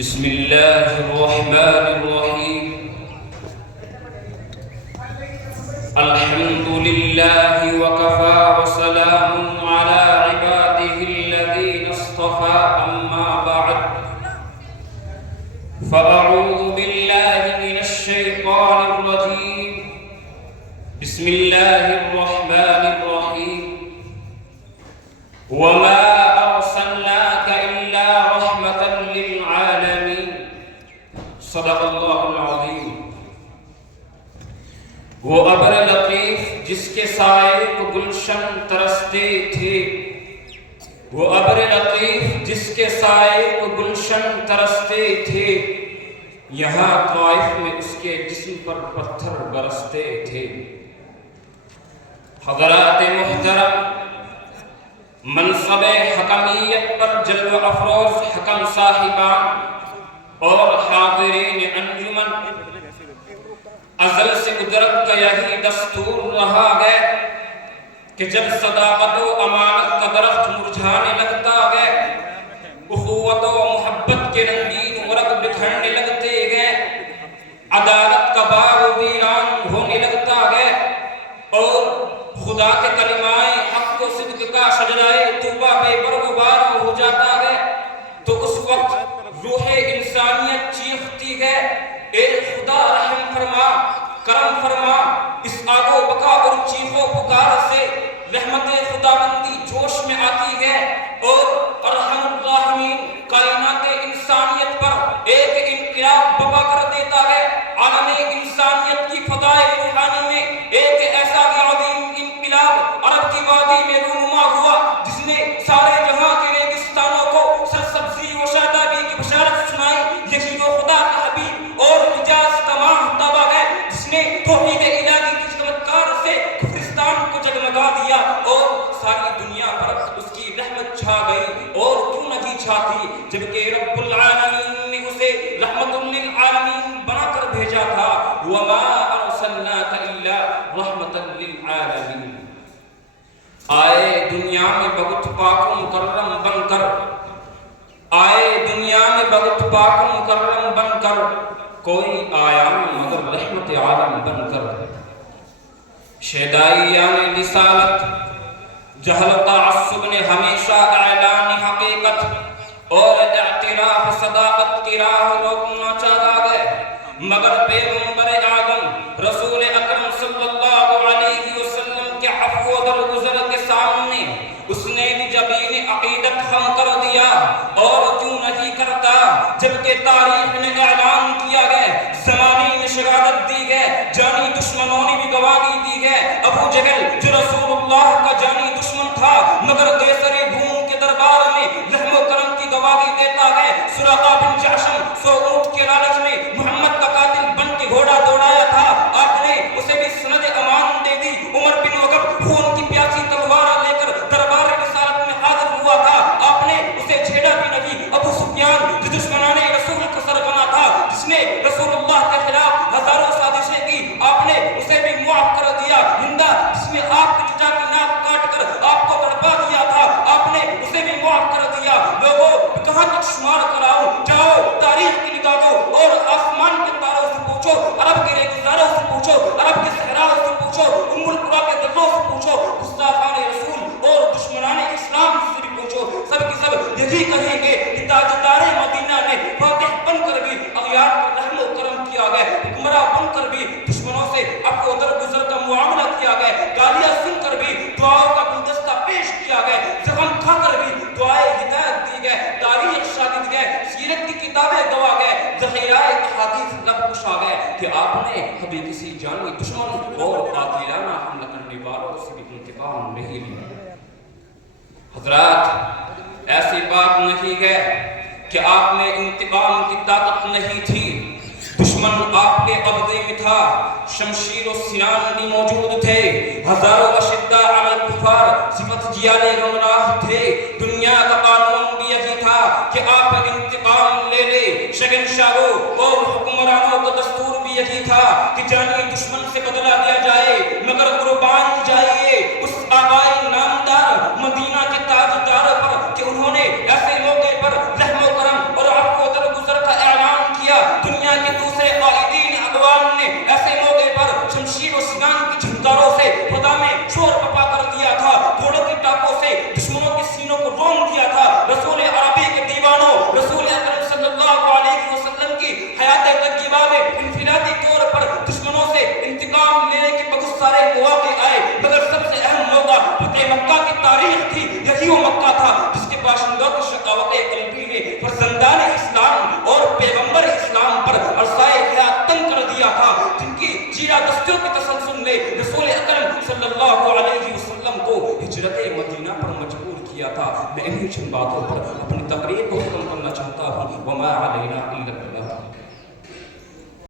بسم اللہ الرحمن الرحیم الحمد للہ وکفى وسلام على عباده الذین اصطفى اما بعد فاعوذ باللہ من الشیطان الرجیم بسم اللہ الرحمن الرحیم وما صدق اللہ العظیم۔ وہ ابر لطیف جس کے سائے کو گلشن ترستے تھے، وہ ابر لطیف جس کے سائے کو گلشن ترستے تھے، یہاں طائف میں اس کے جسم پر پتھر برستے تھے۔ حضرات محترم، منصب حکمیت پر جلوہ افروز حکم صاحبان اور حاضرین انجمن، ازل سے قدرت کا یہی دستور رہا ہے کہ جب صداقت و امانت کا درخت مرجھانے لگتا ہے، اخوت و محبت کے رنگین ورق بکھرنے لگتے گئے، عدالت کا باغ ویران ہونے لگتا ہے اور خدا کے کلمائے حق و صدق کا شجرہ طوبہ بے برگبار ہو جاتا ہے، تو اس وقت روح انسانیت چیختی ہے، اے خدا رحم فرما، کرم فرما۔ اس آگ و بقا اور چیخ و پکار سے رحمت خداوندی جوش میں آتی ہے اور ارحم الراحمین کائنات انسانیت پر ایک انقلاب بپا کر دیتا ہے۔ عالم انسانیت کی فضائے روحانی میں ایک ایسا عظیم انقلاب عرب کی وادی میں رونما ہوا جس نے سارے جہاں کے ریگستانوں کو سرسبزی و شادابی کی بشارت سنائی۔ یہی وہ خدا کا حبیب اور حجاز کا ماہتابہ ہے جس نے توحید الہی کی چمتکار سے کفرستان کو جگمگا دیا اور ساری دنیا پر اس کی رحمت چھا گئی، اور کیوں نہیں چھاتی جبکہ رب العالمین نے اسے رحمت للعالمین بنا کر بھیجا تھا۔ وما ارسلناک الا رحمت للعالمین۔ آئے دنیا میں بہت پاک و مکرم بن کر، آئے دنیا میں بہت پاک و مکرم بن کر، کوئی آیا مگر رحمت عالم بن کر۔ شیدائیان رسالت جہل و تعصب نے ہمیشہ اعلان حقیقت اور اعتراف صداقت کی راہ روکنا چاہا ہے، مگر پیغمبر اعظم رسول اکرم صلی اللہ علیہ وسلم کے عفو و درگزر کے سامنے اس نے بھی جبین عقیدت خم کر دیا، اور کیوں نہیں کرتا جبکہ تاریخ میں اعلان کیا گیا، زمانے میں شہادت دی گئے، جانی دشمنوں نے بھی گواہی دی گئے۔ ابو جہل جو رسول اللہ کا جانی دشمن تھا مگر قیصر روم کے دربار میں رحم و کرم کی گواہی دیتا ہے۔ سراقہ بن جعشم سو اونٹ کے لالچ میں محمد کا قاتل بن کے گھوڑا دوڑایا تھا، آپ نے اسے بھی سند امان دے دی۔ عمر بن وقت خون کی پیاسی تلوار لے کر دربار رسالت میں حاضر ہوا تھا، آپ نے اسے چھیڑا بھی نہیں۔ ابو سفیان جو دشمنان رسول کا سر بنا تھا، جس نے رسول اللہ کے خلاف ہزاروں سازشیں کی، آپ نے اسے بھی معاف کر دیا۔ ہندا جس نے آپ کی چچا کی ناک کاٹ کر آپ کو تڑپا دیا تھا، آپ نے اسے بھی معاف کر دیا۔ لوگوں کہاں تک شمار کراؤں، جاؤ تاریخ کی نگاہوں اور آسمان کے تاروں سے پوچھو، عرب کے ریگستانوں سے پوچھو، عرب کے صحراؤں سے پوچھو، ام القریٰ کے دروں سے پوچھو، گستاخان رسول اور دشمنان اسلام سے بھی پوچھو، سب کی سب یہی کہیں گے کہ تاجدار مدینہ نے فاتح بن کر بھی اغیار پر رحم و کرم کیا گیا، حکمراں بن کر بھی دشمنوں سے عفو و درگزر کا معاملہ کیا گیا، گالیاں سن کر بھی دعاؤں کا گلدستہ پیش کیا گیا، زخم کھا کر بھی دعائیں ہدایت دی گئے، تاریخ شاہد گئے، سیرت کی کتابیں گوا گئے، ذخیرہ احادیث لب کشا گئے کہ آپ نے کبھی کسی جانی دشمن اور قاتلانہ حملہ کرنے والوں سے بھی انتقام نہیں لیا۔ حضرات، ایسی بات نہیں ہے کہ آپ میں انتقام کی طاقت نہیں تھی، دشمن آپ کے قبضے میں تھا، شمشیر و سنان بھی موجود تھے، ہزاروں اشداء علی الکفار صفت جیال گمراہ تھے۔ دنیا کا قانون بھی یہی تھا کہ آپ انتقام لے لے، شہنشاہوں اور حکمرانوں کا دستور بھی یہی تھا کہ جانی دشمن سے بدلہ دیا جائے، مگر قربان جائیے اس آبائی نامدار مدینہ کے تاجدار پر کہ انہوں نے ایسے موقع پر رحم و کرم اور عفو و درگزر کا فضا میں شور پپا کر دیا تھا، گھوڑوں کی ٹاپوں سے دشمنوں کے سینوں کو رون دیا تھا۔ رسول عربی کے دیوانوں، رسول اکرم صلی اللہ علیہ وسلم کی حیات طیبہ میں انفرادی طور پر دشمنوں سے انتقام لینے کے بہت سارے مواقع آئے، مگر سب سے اہم موقع فتح مکہ کی تاریخ تھی۔ یہی وہ مکہ تھا جس کے باشندوں کی شقاوت قلبی نے فرزندان اسلام اور پیغمبر اسلام پر عرصۂ حیات تنگ کر دیا تھا، جن کی چیرہ دستیوں کی تسلسل نے رسول اکرم صلی اللہ علیہ وسلم کو ہجرت مدینہ پر مجبور کیا تھا۔ میں انہی چند باتوں پر اپنی تقریر کو ختم کرنا چاہتا ہوں۔ وما علینا الا البلاغ۔